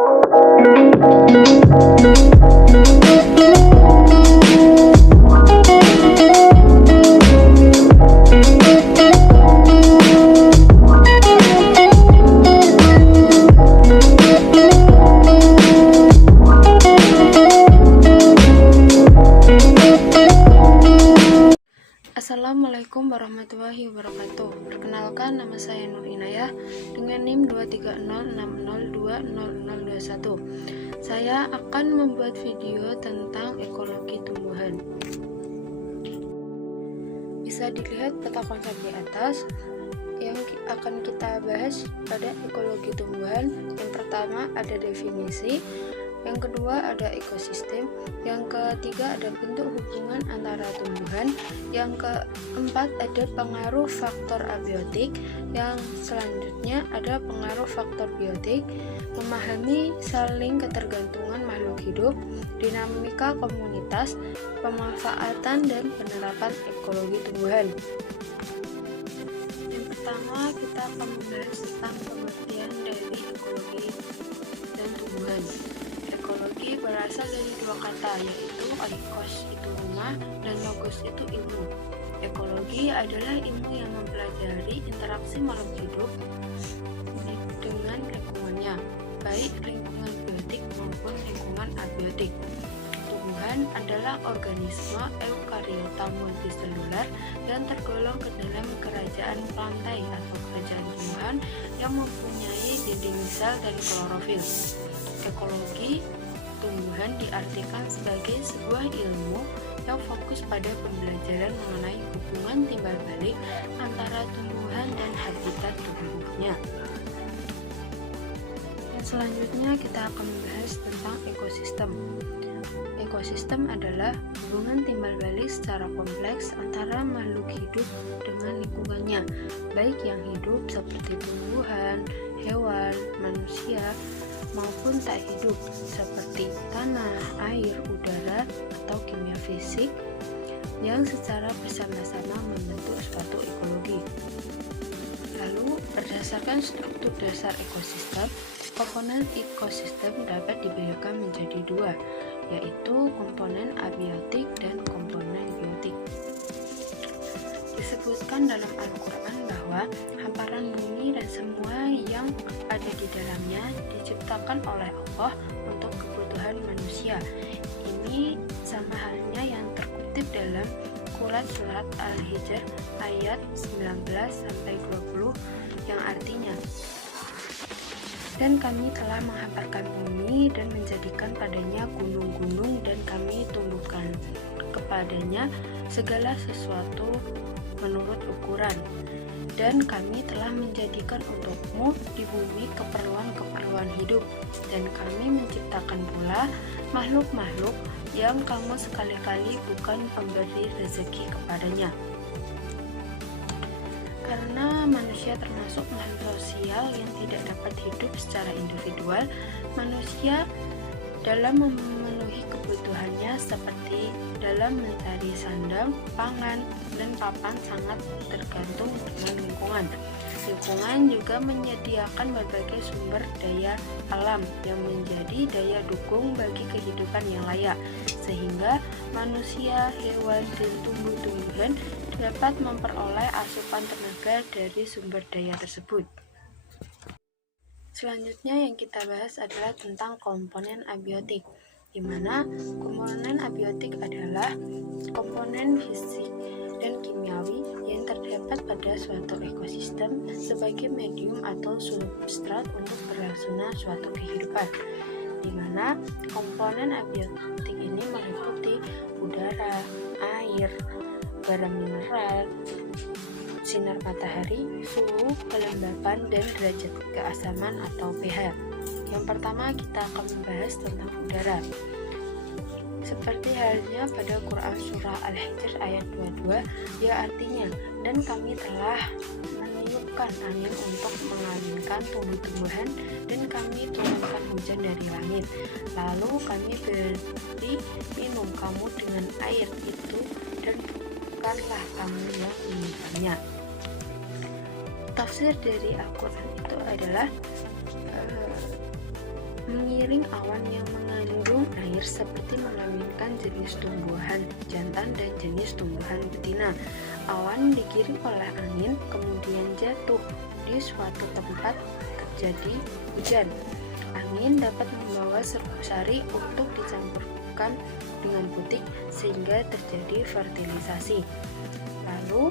Assalamualaikum warahmatullahi wabarakatuh. Perkenalkan, nama saya Nur Inayah dengan NIM 23060020021. Saya akan membuat video tentang ekologi tumbuhan. Bisa dilihat peta konsep di atas yang akan kita bahas pada ekologi tumbuhan. Yang pertama ada definisi, yang kedua ada ekosistem, yang ketiga ada bentuk hubungan antara tumbuhan, yang keempat ada pengaruh faktor abiotik, yang selanjutnya ada pengaruh faktor biotik, memahami saling ketergantungan makhluk hidup, dinamika komunitas, pemanfaatan dan penerapan ekologi tumbuhan. Yang pertama kita akan membahas tentang pengertian dari ekologi dan tumbuhan. Ekologi berasal dari dua kata, yaitu oikos itu rumah dan logos itu ilmu. Ekologi adalah ilmu yang mempelajari interaksi makhluk hidup dengan lingkungannya, baik lingkungan biotik maupun lingkungan abiotik. Tumbuhan adalah organisme eukariota multiselular dan tergolong ke dalam kerajaan plantae atau kerajaan tumbuhan yang mempunyai dinding sel dan klorofil. Ekologi tumbuhan diartikan sebagai sebuah ilmu yang fokus pada pembelajaran mengenai hubungan timbal balik antara tumbuhan dan habitat tubuhnya. Dan selanjutnya kita akan membahas tentang ekosistem. Ekosistem adalah hubungan timbal balik secara kompleks antara makhluk hidup dengan lingkungannya, baik yang hidup seperti tumbuhan, hewan, manusia, maupun tak hidup seperti tanah, air, udara, atau kimia fisik yang secara bersama-sama membentuk suatu ekologi. Lalu, berdasarkan struktur dasar ekosistem, komponen ekosistem dapat dibedakan menjadi dua, yaitu komponen abiotik dan komponen biotik. Disebutkan dalam Al-Quran bahwa hamparan bumi dan semua yang ada di dalamnya diciptakan oleh Allah untuk kebutuhan manusia. Ini sama halnya yang terkutip dalam Quran Surat Al-Hijr ayat 19-20 yang artinya, dan kami telah menghamparkan bumi dan menjadikan padanya gunung-gunung dan kami tumbuhkan kepadanya segala sesuatu menurut ukuran, dan kami telah menjadikan untukmu di bumi keperluan-keperluan hidup, dan kami menciptakan pula makhluk-makhluk yang kamu sekali-kali bukan pemberi rezeki kepadanya. Karena manusia termasuk makhluk sosial yang tidak dapat hidup secara individual, manusia dalam memenuhi kebutuhannya seperti dalam mencari sandang, pangan, dan papan sangat tergantung dengan lingkungan. Lingkungan juga menyediakan berbagai sumber daya alam yang menjadi daya dukung bagi kehidupan yang layak, sehingga manusia, hewan, dan tumbuh-tumbuhan dapat memperoleh asupan tenaga dari sumber daya tersebut. Selanjutnya yang kita bahas adalah tentang komponen abiotik, di mana komponen abiotik adalah komponen fisik dan kimiawi yang terdapat pada suatu ekosistem sebagai medium atau substrat untuk berlangsungnya suatu kehidupan, di mana komponen abiotik ini meliputi udara, air, garam mineral, sinar matahari, suhu, kelembapan, dan derajat keasaman atau pH. Yang pertama kita akan membahas tentang udara. Seperti halnya pada Quran Surah Al-Hijr ayat 22, ya artinya, dan kami telah meniupkan angin untuk mengalinkan tumbuh-tumbuhan, dan kami turunkan hujan dari langit, lalu kami beri minum kamu dengan air itu, dan bukanlah kamu yang meminumnya. Tafsir dari Al-Quran itu adalah mengiring awan yang mengandung air seperti mengawinkan jenis tumbuhan jantan dan jenis tumbuhan betina. Awan digiring oleh angin kemudian jatuh di suatu tempat terjadi hujan. Angin dapat membawa serbuk sari untuk dicampurkan dengan putik sehingga terjadi fertilisasi. Lalu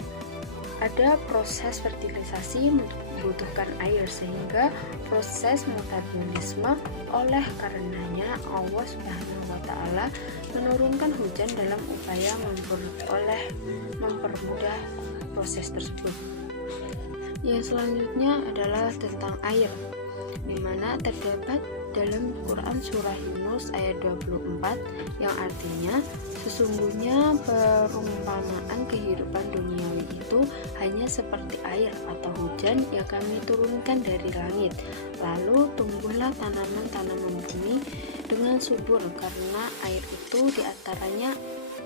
ada proses fertilisasi membutuhkan air sehingga proses metabolisme, oleh karenanya Allah Subhanahu wa taala menurunkan hujan dalam upaya mempermudah proses tersebut. Yang selanjutnya adalah tentang air, di mana terdapat dalam Quran surah Yunus ayat 24 yang artinya sesungguhnya perumpamaan kehidupan duniawi itu hanya seperti air atau hujan yang kami turunkan dari langit, lalu tumbuhlah tanaman-tanaman bumi dengan subur karena air itu diantaranya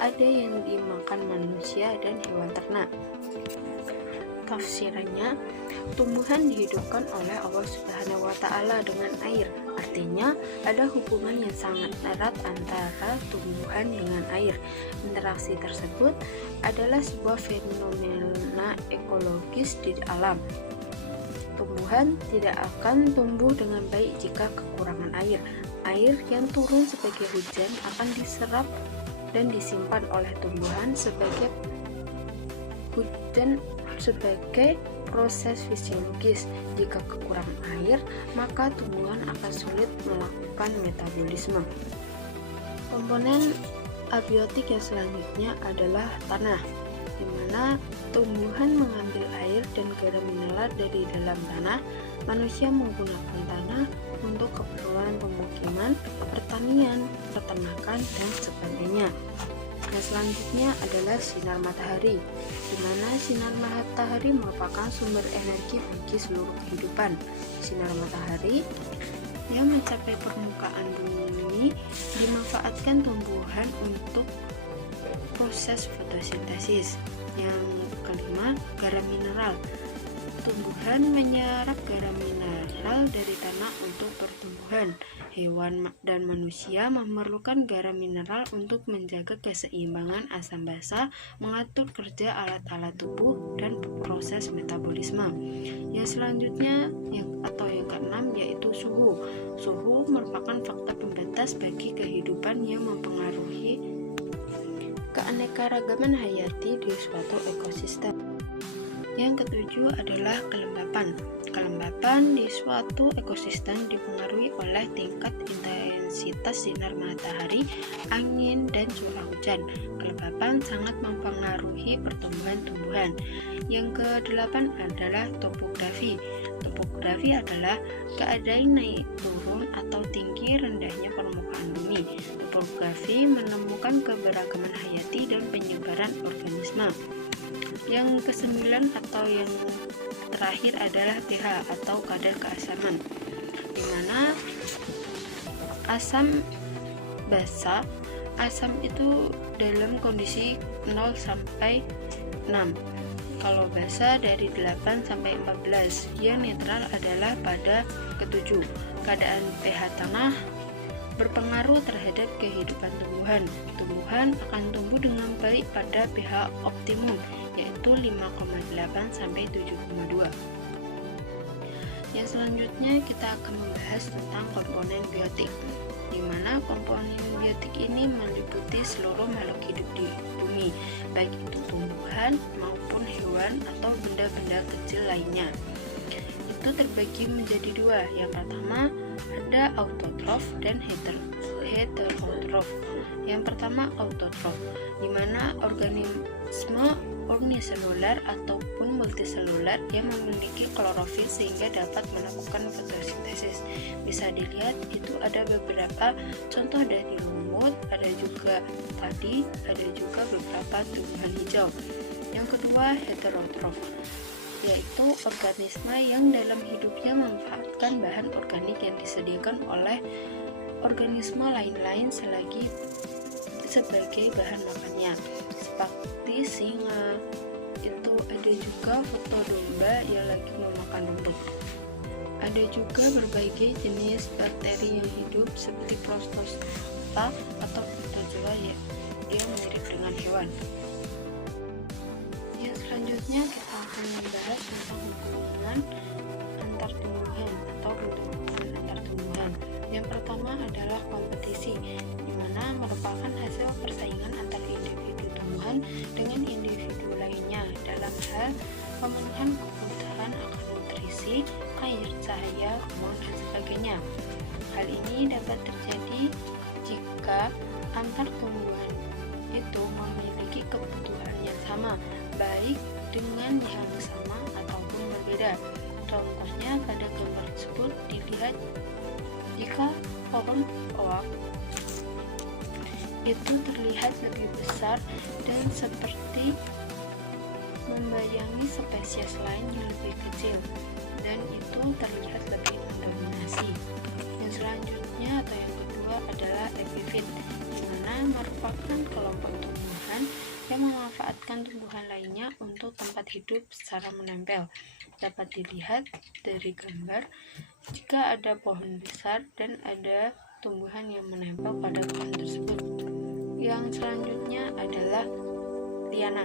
ada yang dimakan manusia dan hewan ternak. Tafsirannya, tumbuhan dihidupkan oleh Allah Subhanahu wa taala dengan air. Artinya, ada hubungan yang sangat erat antara tumbuhan dengan air. Interaksi tersebut adalah sebuah fenomena ekologis di alam. Tumbuhan tidak akan tumbuh dengan baik jika kekurangan air. Air yang turun sebagai hujan akan diserap dan disimpan oleh tumbuhan sebagai proses fisiologis. Jika kekurangan air, maka tumbuhan akan sulit melakukan metabolisme. Komponen abiotik yang selanjutnya adalah tanah, di mana tumbuhan mengambil air dan garam mineral dari dalam tanah. Manusia menggunakan tanah untuk keperluan pemukiman, pertanian, peternakan, dan sebagainya. Yang selanjutnya adalah sinar matahari, di mana sinar matahari merupakan sumber energi bagi seluruh kehidupan. Sinar matahari yang mencapai permukaan bumi dimanfaatkan tumbuhan untuk proses fotosintesis. Yang kelima, garam mineral. Tumbuhan menyerap garam mineral dari tanah untuk pertumbuhan. Hewan dan manusia memerlukan garam mineral untuk menjaga keseimbangan asam basa, mengatur kerja alat-alat tubuh, dan proses metabolisme. Yang selanjutnya yang keenam yaitu suhu. Suhu merupakan faktor pembatas bagi kehidupan yang mempengaruhi keanekaragaman hayati di suatu ekosistem. Yang ketujuh adalah kelembapan. Kelembapan di suatu ekosistem dipengaruhi oleh tingkat intensitas sinar matahari, angin, dan curah hujan. Kelembapan sangat mempengaruhi pertumbuhan tumbuhan. Yang kedelapan adalah topografi. Topografi adalah keadaan naik turun atau tinggi rendahnya permukaan bumi. Topografi menemukan keberagaman hayati dan penyebaran organisme. Yang kesembilan atau yang terakhir adalah pH atau kadar keasaman, di mana asam basa, asam itu dalam kondisi 0 sampai 6. Kalau basa dari 8 sampai 14. Yang netral adalah pada ketujuh. Keadaan pH tanah berpengaruh terhadap kehidupan tumbuhan. Tumbuhan akan tumbuh dengan baik pada pH optimum, yaitu 5,8 sampai 7,2. Yang selanjutnya kita akan membahas tentang komponen biotik, di mana komponen biotik ini meliputi seluruh makhluk hidup di bumi, baik itu tumbuhan maupun hewan atau benda-benda kecil lainnya. Itu terbagi menjadi dua. Yang pertama ada autotrof dan heterotrof. Yang pertama autotrof, di mana organisme uniseluler ataupun multiseluler yang memiliki klorofil sehingga dapat melakukan fotosintesis. Bisa dilihat itu ada beberapa contoh dari lumut, ada juga padi, ada juga beberapa tumbuhan hijau. Yang kedua heterotrof, yaitu organisme yang dalam hidupnya memanfaatkan bahan organik yang disediakan oleh organisme lain-lain sebagai bahan makannya, seperti singa. Itu ada juga foto domba yang lagi memakan rumput. Ada juga berbagai jenis bakteri yang hidup seperti protostata atau protozoa yang mirip dengan hewan. Yang selanjutnya kita akan membahas tentang hubungan antar tumbuhan atau hubungan antar tumbuhan. Yang pertama adalah kompetisi, di mana merupakan hasil persaingan antar individu tumbuhan dengan individu lainnya dalam hal pemenuhan kebutuhan akan nutrisi, air, cahaya, hormon, dan sebagainya. Hal ini dapat terjadi jika antar tumbuhan itu memiliki kebutuhan yang sama, baik dengan yang sama ataupun berbeda. Contohnya pada gambar tersebut dilihat jika pohon oak itu terlihat lebih besar dan seperti membayangi spesies lain yang lebih kecil, dan itu terlihat lebih mendominasi. Yang selanjutnya atau yang kedua adalah epifit, di mana merupakan kelompok tumbuhan yang memanfaatkan tumbuhan lainnya untuk tempat hidup secara menempel. Dapat dilihat dari gambar jika ada pohon besar dan ada tumbuhan yang menempel pada pohon tersebut. Yang selanjutnya adalah liana,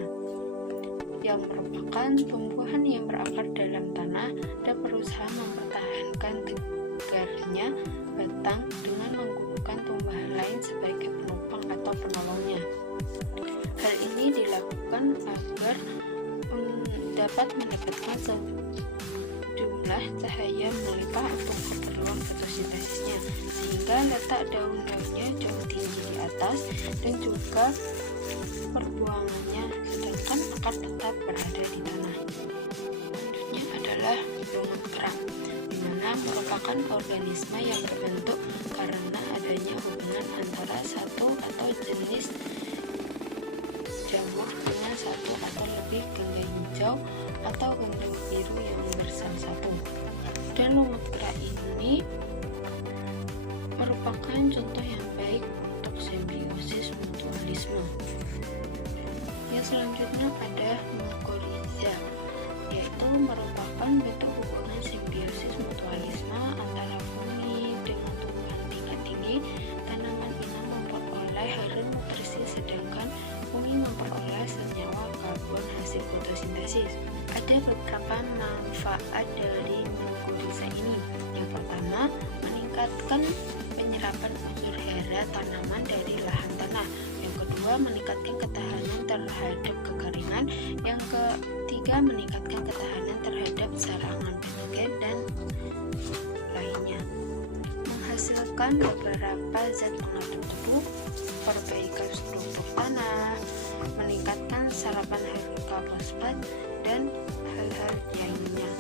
yang merupakan tumbuhan yang berakar dalam tanah dan berusaha mempertahankan tegarnya batang dengan menggugurkan tumbuhan lain sebagai penopang atau penolongnya. Hal ini dilakukan agar dapat mendapatkan sejumlah cahaya melimpah untuk keperluan fotosintesisnya, sehingga letak daun-daunnya jauh tinggi di atas dan juga perbuangannya, sedangkan akar tetap berada di tanah. Selanjutnya adalah lumut kerang, di mana merupakan organisme yang terbentuk karena adanya hubungan antara satu atau jenis jamur dengan satu atau lebih ganda hijau atau ganda biru yang bersatu. Dan lumut kerang ini merupakan contoh yang baik untuk simbiosis mutualisme. Yang selanjutnya ada mycorrhiza, yaitu merupakan bentuk hubungan simbiosis mutualisme antara fungi dengan tumbuhan tingkat tinggi. Tanaman inang memperoleh hara nutrisi, sedangkan fungi memperoleh senyawa karbon hasil fotosintesis. Ada beberapa manfaat dari mycorrhiza ini. Yang pertama, meningkatkan penyerapan unsur hara tanaman dari lahan tanah. Yang kedua, meningkatkan ketahanan terhadap kekeringan. Yang ketiga, meningkatkan ketahanan terhadap serangan penyakit dan lainnya. Menghasilkan beberapa zat pengatur tubuh, perbaikan struktur tanah, meningkatkan serapan herbika fosfat, dan hal-hal lainnya.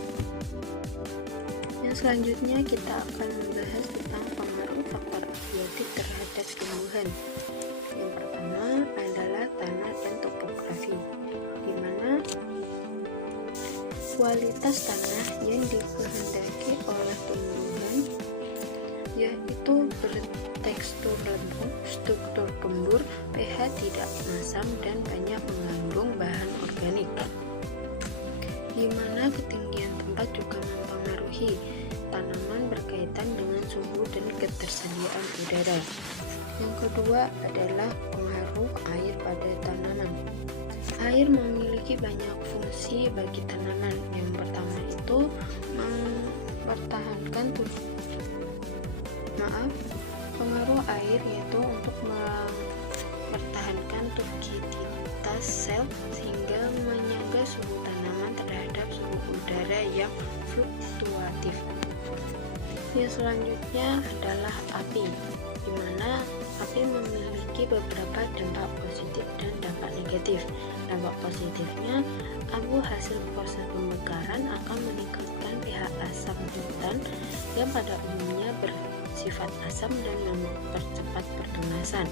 Yang selanjutnya kita akan membahas tentang pengaruh faktor abiotik terhadap tumbuhan. Yang pertama adalah tanah dan topografi, di mana kualitas tanah yang dikehendaki oleh tumbuhan yaitu bertekstur lembut, struktur gembur, pH tidak masam, dan banyak mengandung bahan organik. Di mana ketinggian tempat juga mempengaruhi. Tanaman berkaitan dengan suhu dan ketersediaan udara. Yang kedua adalah pengaruh air pada tanaman. Air memiliki banyak fungsi bagi tanaman. Yang pertama itu mempertahankan pengaruh air yaitu untuk mempertahankan turgidinitas sel sehingga menjaga suhu tanaman terhadap suhu udara yang fluktuatif. Yang selanjutnya adalah api, di mana api memiliki beberapa dampak positif dan dampak negatif. Dampak positifnya, abu hasil proses pembakaran akan meningkatkan pH asam hutan yang pada umumnya bersifat asam dan mempercepat pertunasan.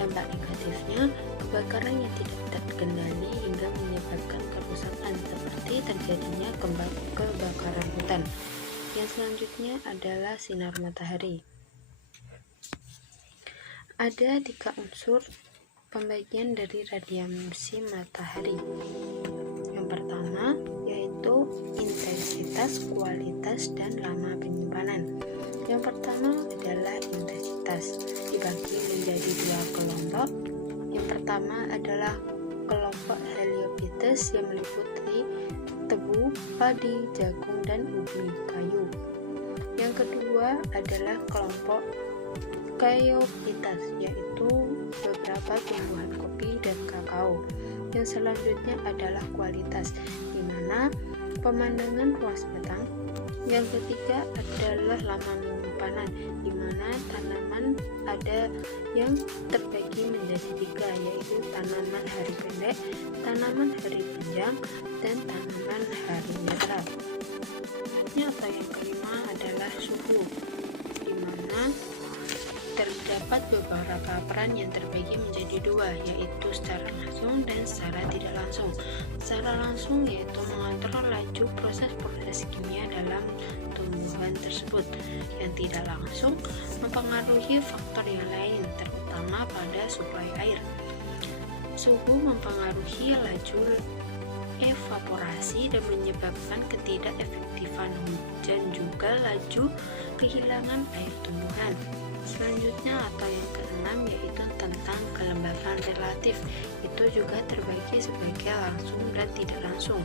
Dampak negatifnya, kebakaran yang tidak terkendali hingga menyebabkan kerusakan seperti terjadinya kebakaran hutan. Yang selanjutnya adalah sinar matahari. Ada 3 unsur pembagian dari radiasi matahari. Yang pertama yaitu intensitas intensitas, kualitas, dan lama penyimpanan. Yang pertama adalah intensitas, dibagi menjadi dua kelompok. Yang pertama adalah kelompok Heliopites yang meliputi tebu, padi, jagung, dan ubi kayu. Yang kedua adalah kelompok Chaophytes, yaitu beberapa tumbuhan kopi dan kakao. Yang selanjutnya adalah kualitas, di mana pemandangan luas batang. Yang ketiga adalah lama penyimpanan, di mana tanaman ada yang terbagi menjadi tiga, yaitu tanaman hari pendek, tanaman hari panjang, dan tanaman hari nyata. Yang kelima adalah suhu, di mana terdapat beberapa peran yang terbagi menjadi dua, yaitu secara langsung dan secara tidak langsung. Secara langsung yaitu mengatur laju proses-proses kimia dalam tumbuhan tersebut. Yang tidak langsung mempengaruhi faktor yang lain, terutama pada suplai air. Suhu mempengaruhi laju evaporasi dan menyebabkan ketidakefektifan hujan, juga laju kehilangan air tumbuhan. Selanjutnya atau yang keenam yaitu tentang kelembapan relatif, itu juga terbagi sebagai langsung dan tidak langsung.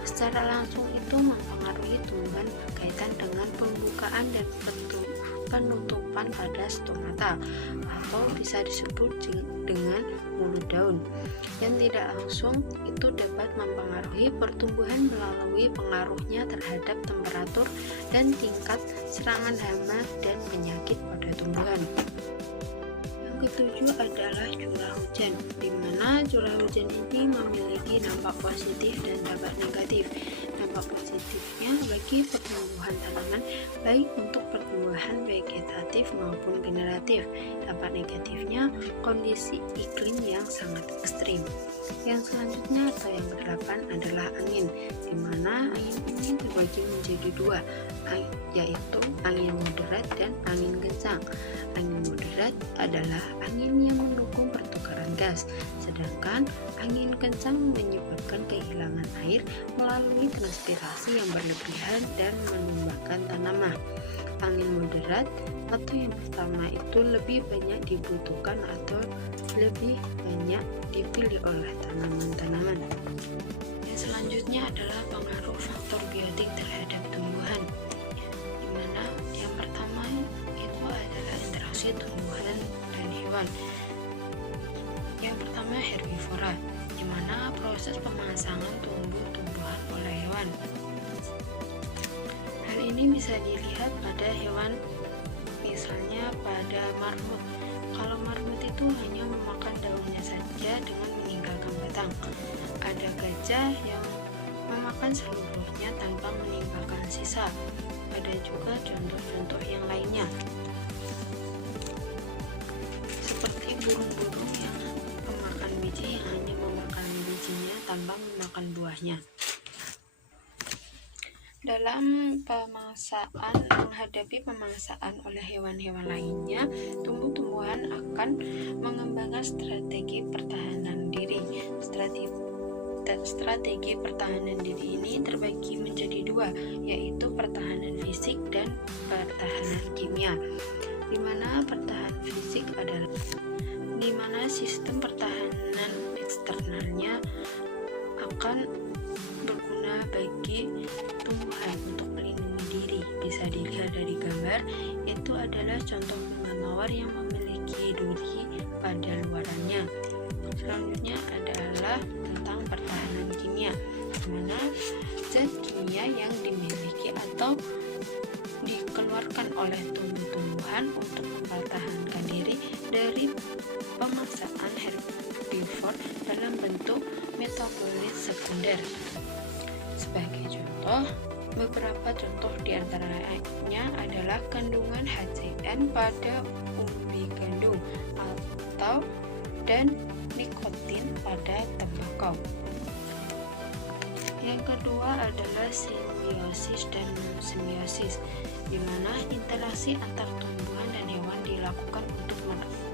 Secara langsung itu mempengaruhi tumbuhan berkaitan dengan pembukaan dan penutupan pada stomata, atau bisa disebut dengan mulut daun. Yang tidak langsung itu dapat mempengaruhi pertumbuhan melalui pengaruhnya terhadap temperatur dan tingkat serangan hama dan penyakit pada tumbuhan. Yang ketujuh adalah curah hujan, di mana curah hujan ini memiliki dampak positif dan dampak negatif. Dampak positifnya bagi pertumbuhan tanaman, baik untuk pertumbuhan vegetatif maupun generatif. Dampak negatifnya kondisi iklim yang sangat ekstrim. Yang selanjutnya atau yang kedelapan adalah angin, di mana angin ini terbagi menjadi dua, yaitu angin moderat dan angin kencang. Angin moderat adalah angin yang mendukung pertukaran gas, sedangkan angin kencang menyebabkan kehilangan air melalui transpirasi yang berlebihan dan menumbangkan tanaman. Angin moderat atau yang pertama itu lebih banyak dibutuhkan atau lebih banyak dipilih oleh tanaman-tanaman. Yang selanjutnya adalah pengaruh faktor biotik terhadap tumbuhan, di mana yang pertama itu adalah interaksi tumbuhan dan hewan. Yang pertama herbivora, di mana proses pemasangan tumbuh-tumbuhan oleh hewan. Hal ini bisa dilihat pada hewan, misalnya pada marmut. Kalau marmut itu hanya memakan daunnya saja dengan meninggalkan batang. Ada gajah yang memakan seluruhnya tanpa meninggalkan sisa. Ada juga contoh-contoh yang lainnya, seperti burung-burung yang memakan biji, yang hanya memakan bijinya tanpa memakan buahnya. Dalam menghadapi pemangsaan oleh hewan-hewan lainnya, tumbuh-tumbuhan akan mengembangkan strategi pertahanan diri. Strategi pertahanan diri ini terbagi menjadi dua, yaitu pertahanan fisik dan pertahanan kimia. Di mana pertahanan fisik adalah di mana sistem pertahanan eksternalnya akan berguna bagi tumbuhan untuk melindungi diri. Bisa dilihat dari gambar, itu adalah contoh bunga mawar yang memiliki duri pada luarannya. Selanjutnya adalah tentang pertahanan kimia, di mana zat kimia yang dimiliki atau dikeluarkan oleh tumbuh-tumbuhan untuk mempertahankan diri dari pemaksaan herbivor dalam bentuk metabolit sekunder. Sebagai contoh, beberapa contoh diantaranya adalah kandungan HCN pada umbi gandum dan nikotin pada tembakau. Yang kedua adalah simbiosis dan non-simbiosis, di mana interaksi antar tumbuhan dan hewan dilakukan untuk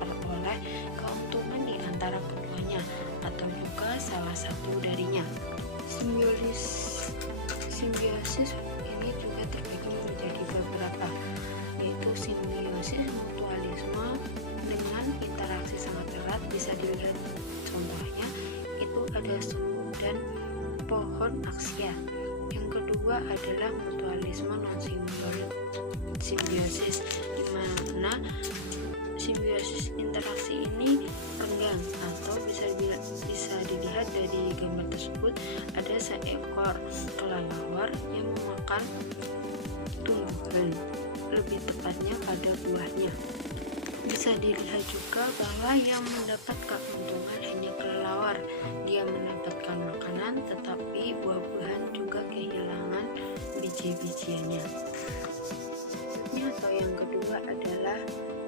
memperoleh keuntungan di antara keduanya atau juga salah satu darinya. Simbiosis bisa dilihat contohnya itu ada suku dan pohon aksia. Yang kedua adalah mutualisme non simbiosis, di mana simbiosis interaksi ini renggang atau bisa dilihat dari gambar tersebut ada seekor kelelawar yang memakan tumbuhan, lebih tepatnya pada buahnya. Bisa dilihat juga bahwa yang mendapat keuntungan hanya kelelawar, dia mendapatkan makanan tetapi buah-buahan juga kehilangan biji-bijiannya. Atau yang kedua adalah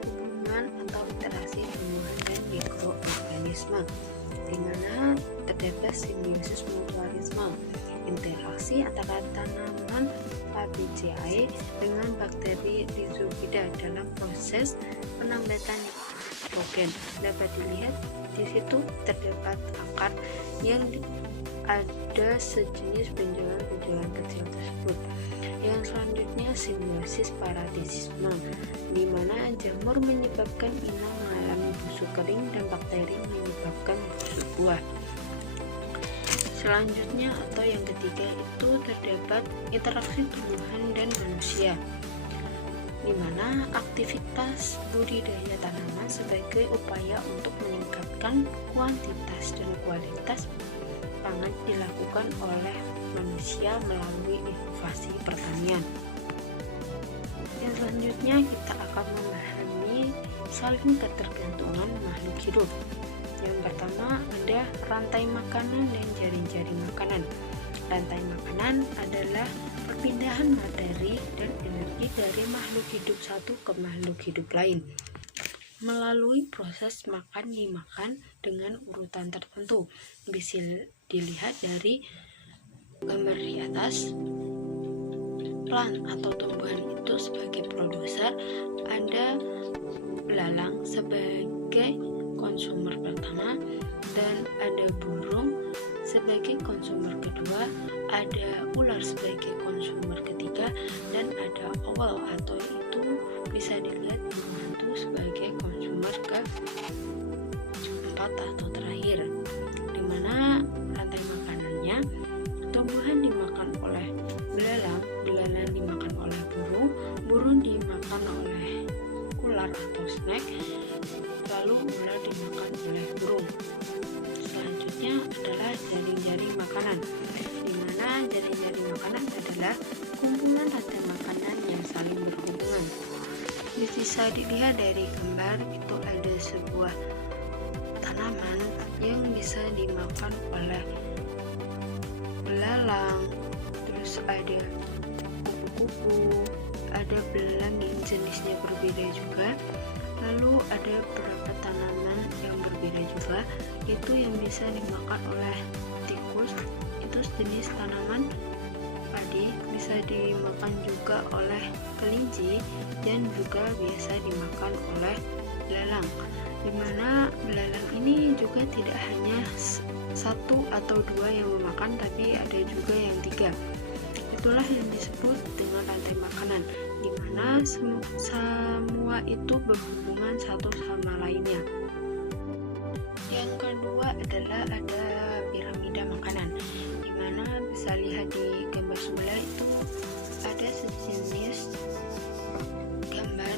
hubungan atau interaksi tumbuhan dan mikroorganisme, di mana terdapat simbiosis mutualisme, interaksi antara tanaman Fabaceae dengan bakteri Rhizopida dalam proses penambatan nitrogen. Dapat dilihat di situ terdapat akar yang ada sejenis benjolan-benjolan kecil tersebut. Yang selanjutnya simbiosis parasitisme, di mana jamur menyebabkan inang mengalami busuk kering dan bakteri menyebabkan busuk buah. Selanjutnya atau yang ketiga itu terdapat interaksi tumbuhan dan manusia, di mana aktivitas budidaya tanaman sebagai upaya untuk meningkatkan kuantitas dan kualitas pangan dilakukan oleh manusia melalui inovasi pertanian. Yang selanjutnya kita akan memahami saling ketergantungan makhluk hidup. Yang pertama ada rantai makanan dan jaring-jaring makanan. Rantai makanan adalah perpindahan materi dan energi dari makhluk hidup satu ke makhluk hidup lain melalui proses makan dimakan dengan urutan tertentu. Bisa dilihat dari gambar di atas. Plant atau tumbuhan itu sebagai produser, ada belalang sebagai konsumer pertama, dan ada burung sebagai konsumer kedua, ada ular sebagai konsumer ketiga, dan ada owl atau itu bisa dilihat burung hantu sebagai konsumer keempat atau terakhir, dimana rantai makanannya tumbuhan dimakan oleh belalang, belalang dimakan oleh burung, burung dimakan oleh ular atau snake, lalu ular dimakan oleh burung. Selanjutnya adalah jaring-jaring makanan, di mana jaring-jaring makanan adalah kumpulan rantai makanan yang saling berhubungan. Bisa dilihat dari gambar itu ada sebuah tanaman yang bisa dimakan oleh belalang, terus ada kupu-kupu, ada belalang yang jenisnya berbeda juga, lalu ada beberapa tanaman yang berbeda juga, itu yang bisa dimakan oleh tikus, itu jenis tanaman padi, bisa dimakan juga oleh kelinci, dan juga biasa dimakan oleh belalang, dimana belalang ini juga tidak hanya satu atau dua yang memakan, tapi ada juga yang tiga. Itulah yang disebut dengan rantai makanan, di mana semua itu berhubungan satu sama lainnya. Yang kedua adalah ada piramida makanan, di mana bisa lihat di gambar sebelah itu ada sejenis gambar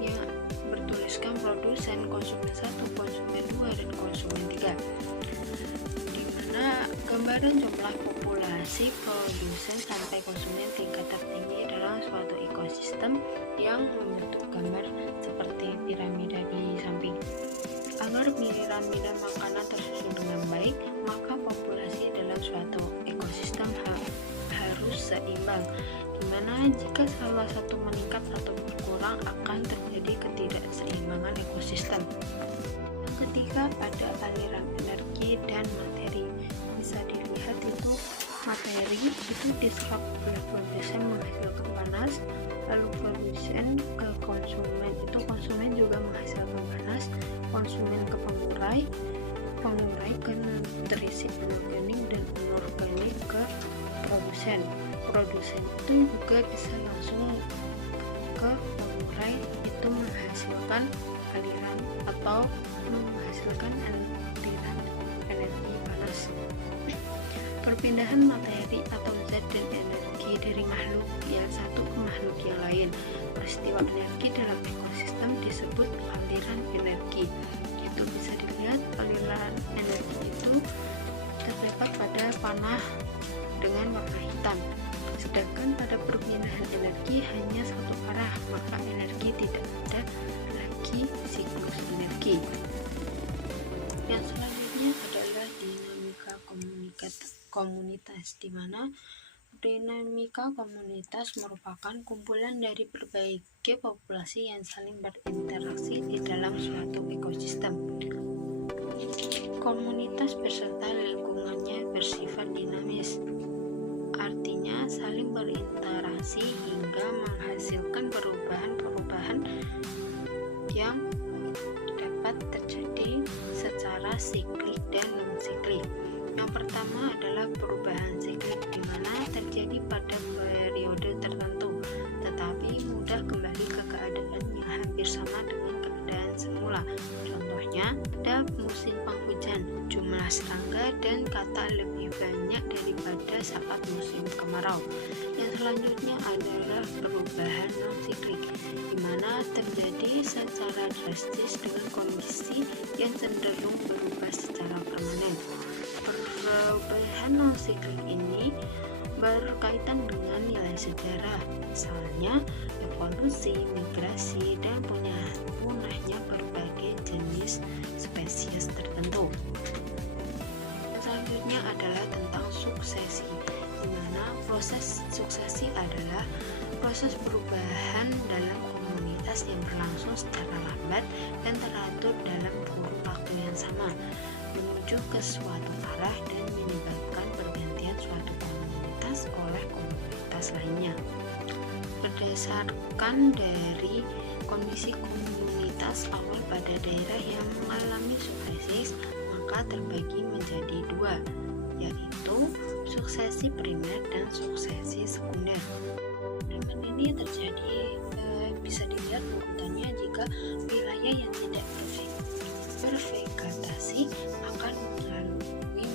yang bertuliskan produsen, konsumen 1, konsumen 2, dan konsumen 3, di mana gambaran jumlah populasi produsen sampai konsumen tingkat tertinggi dalam suatu ekosistem yang membentuk gambar seperti piramida di samping. Agar piramida makanan tersusun dengan baik, maka populasi dalam suatu ekosistem harus seimbang, dimana jika salah satu meningkat atau berkurang akan terjadi ketidakseimbangan ekosistem. Yang ketiga ada aliran energi dan materi. Bisa dilihat itu materi itu diserap oleh produsen menghasilkan panas, lalu produsen ke konsumen itu konsumen juga menghasilkan panas, konsumen ke pengurai ke nutrisi anorganik, dan anorganik ke produsen itu juga bisa langsung ke pengurai, itu menghasilkan aliran atau menghasilkan aliran energi panas. Perpindahan materi atau zat dan energi dari makhluk yang satu ke makhluk yang lain. Peristiwa energi dalam ekosistem disebut aliran energi. Itu bisa dilihat aliran energi itu terdapat pada panah dengan warna hitam. Sedangkan pada perpindahan energi hanya satu arah, maka energi tidak ada lagi siklus energi. Yang selanjutnya adalah dinamika komunitas, di mana dinamika komunitas merupakan kumpulan dari berbagai populasi yang saling berinteraksi di dalam suatu ekosistem. Komunitas beserta lingkungannya bersifat dinamis, artinya saling berinteraksi hingga menghasilkan perubahan-perubahan yang dapat terjadi secara siklik dan non-siklik. Yang pertama adalah perubahan siklik, di mana terjadi pada periode tertentu, tetapi mudah kembali ke keadaan yang hampir sama dengan keadaan semula. Contohnya, ada musim penghujan, jumlah serangga dan kata lebih banyak daripada saat musim kemarau. Yang selanjutnya adalah perubahan non-siklik, di mana terjadi secara drastis dengan kondisi yang cenderung berubah secara permanen. Perubahan non-siklik ini berkaitan dengan nilai sejarah, misalnya evolusi, migrasi, dan punahnya berbagai jenis spesies tertentu. Selanjutnya adalah tentang suksesi, di mana proses suksesi adalah proses perubahan dalam komunitas yang berlangsung secara lambat dan teratur dalam kurun waktu yang sama, menuju ke suatu arah dan menyebabkan pergantian suatu komunitas oleh komunitas lainnya. Berdasarkan dari kondisi komunitas awal pada daerah yang mengalami suksesi, maka terbagi menjadi dua, yaitu suksesi primer dan suksesi sekunder. Primer ini terjadi bisa dilihat urutannya jika wilayah yang tidak bervegetasi akan melalui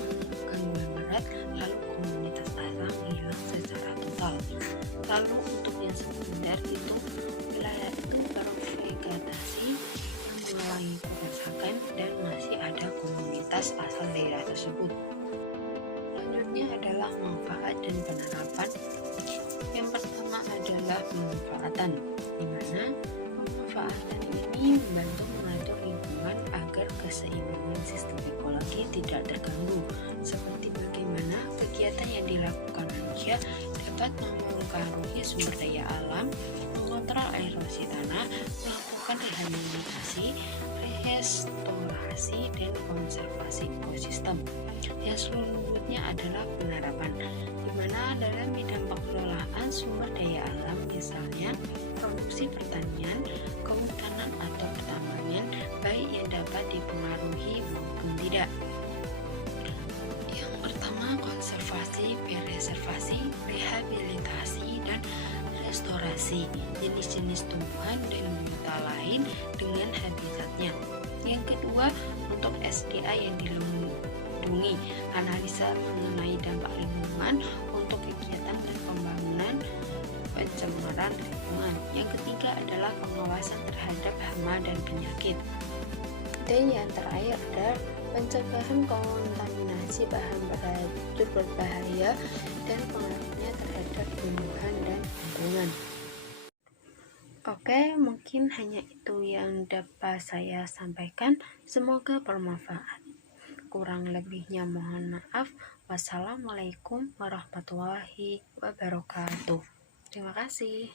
gangguan berat, lalu komunitas asal hilang secara total. Lalu untuk yang sekunder itu wilayah itu bervegetasi yang mulai dirasakan dan masih ada komunitas asal daerah tersebut. Selanjutnya adalah manfaat dan penerapan. Yang pertama adalah pemanfaatan, di mana pemanfaatan ini membantu mengatur lingkungan agar keseimbangan sistem ekologi tidak terganggu, seperti bagaimana kegiatan yang dilakukan manusia dapat mempengaruhi sumber daya alam, mengontrol erosi tanah, melakukan rehabilitasi, restorasi, dan konservasi ekosistem. Yang selanjutnya adalah penerapan, di mana dalam bidang pengelolaan sumber daya alam, misalnya produksi pertanian, kehutanan atau pertambangan, baik yang dapat dipengaruhi maupun tidak. Yang pertama, konservasi, preservasi, rehabilitasi, dan restorasi jenis-jenis tumbuhan dan biota lain dengan habitatnya. Yang kedua, untuk SDA yang dilindungi, analisa mengenai dampak lingkungan untuk kegiatan dan pembangunan pencemaran lingkungan. Yang ketiga adalah pengawasan terhadap hama dan penyakit. Dan yang terakhir adalah pencegahan kontaminasi bahan beracun berbahaya dan pengaruhnya terhadap tumbuhan dan lingkungan. Oke, mungkin hanya itu yang dapat saya sampaikan. Semoga bermanfaat. Kurang lebihnya mohon maaf. Wassalamualaikum warahmatullahi wabarakatuh. Terima kasih.